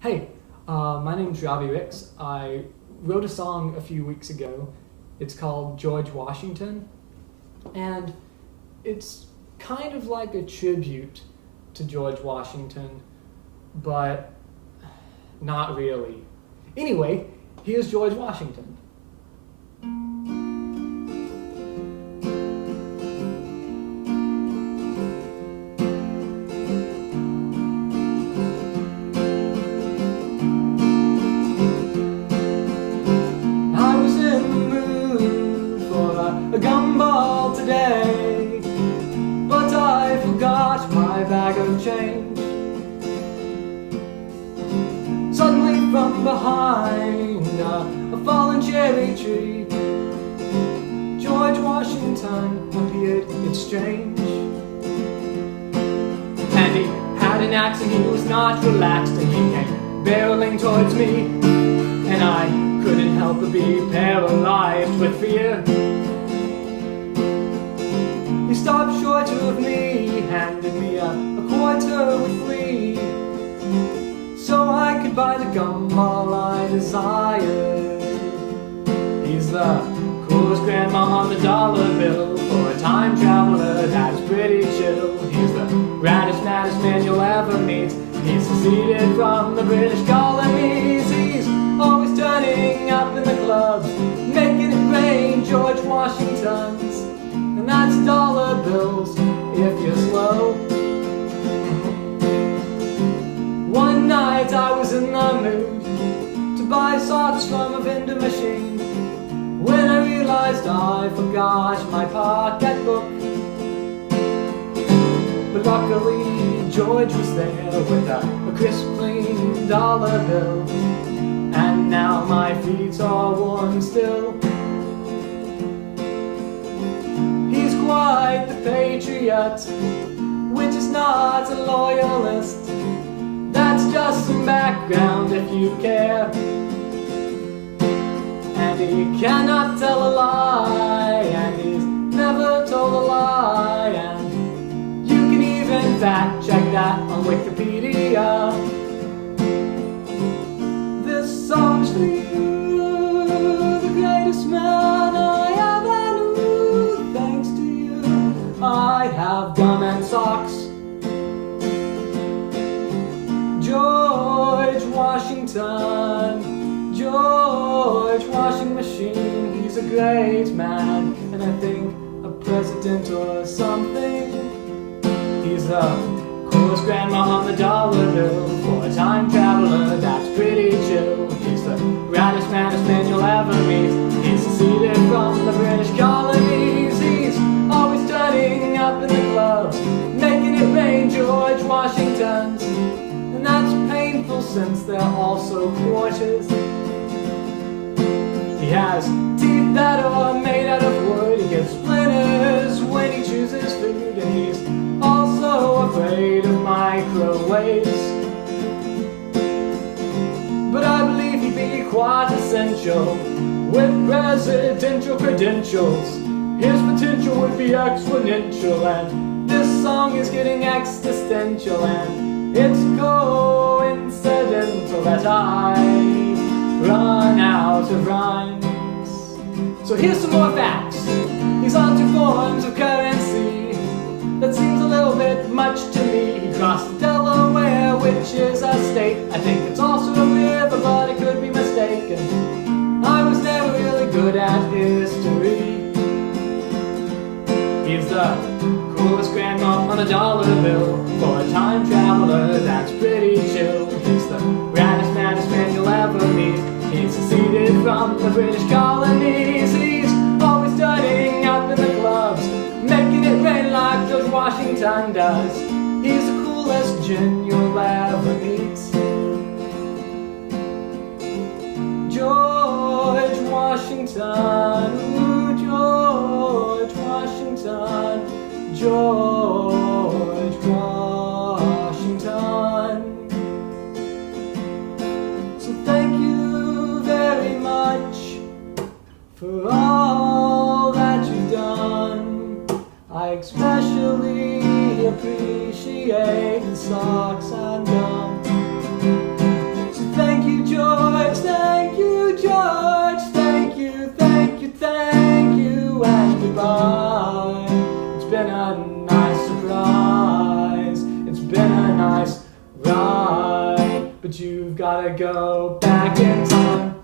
Hey, my name's Robbie Ricks. I wrote a song a few weeks ago. It's called George Washington, and it's kind of like a tribute to George Washington, but not really. Anyway, here's George Washington. A gumball today, but I forgot my bag of change. Suddenly from behind a fallen cherry tree, George Washington appeared. It's strange. And he had an axe and he was not relaxed, and he came barreling towards me, and I couldn't help but be paralyzed with fear. He stopped short of me, handed me a quarter with glee, so I could buy the gumball I desired. He's the coolest grandma on the dollar bill, for a time traveler that's pretty chill. He's the raddest, maddest man you'll ever meet. He's seceded from the British colonies. He's always turning up in the clubs, making it rain. George Washington's, and that's dollar bills if you're slow. One night I was in the mood to buy socks from a vending machine, when I realized I forgot my pocketbook. But luckily George was there with a crisp, clean dollar bill, and now my feet are warm still. He's quite the patriot, which is not a loyalist. That's just some background if you care. And he cannot tell a lie, and he's never told a lie, and you can even fact check that on Wikipedia. This song's for you, the greatest man I ever knew. Thanks to you, I have gum and socks. George Washington, George Washing Machine. He's a great man, and I think a president or something. He's the coolest grandma on the dollar bill, for a time traveler that's pretty chill. He's the raddest, maddest man you'll ever meet. He's seceded from the British colonies. He's always turning up in the clubs, making it rain. George Washington's, and that's painful since they're also quarters. He has teeth that are made out of wood. He gets splinters when he chooses food, and he's also afraid of microwaves. But I believe he'd be quite essential with presidential credentials. His potential would be exponential, and this song is getting existential, and it's coincidental that I run out of rhymes. So here's some more facts. He's on two forms of currency. That seems a little bit much to me. He crossed the Delaware, which is a state. I think it's also a river, but it could be mistaken. I was never really good at history. He's the coolest grandma on a dollar bill, for a time traveler that's pretty chill. He's the raddest, maddest man you'll ever meet. He's seceded from the British colonies. He's always turning up in the clubs, making it rain like George Washington does. He's the coolest gin you'll ever meet. George Washington, ooh, George Washington, George Washington. So thank you very much been a nice surprise. It's been a nice ride, but you've gotta go back in time.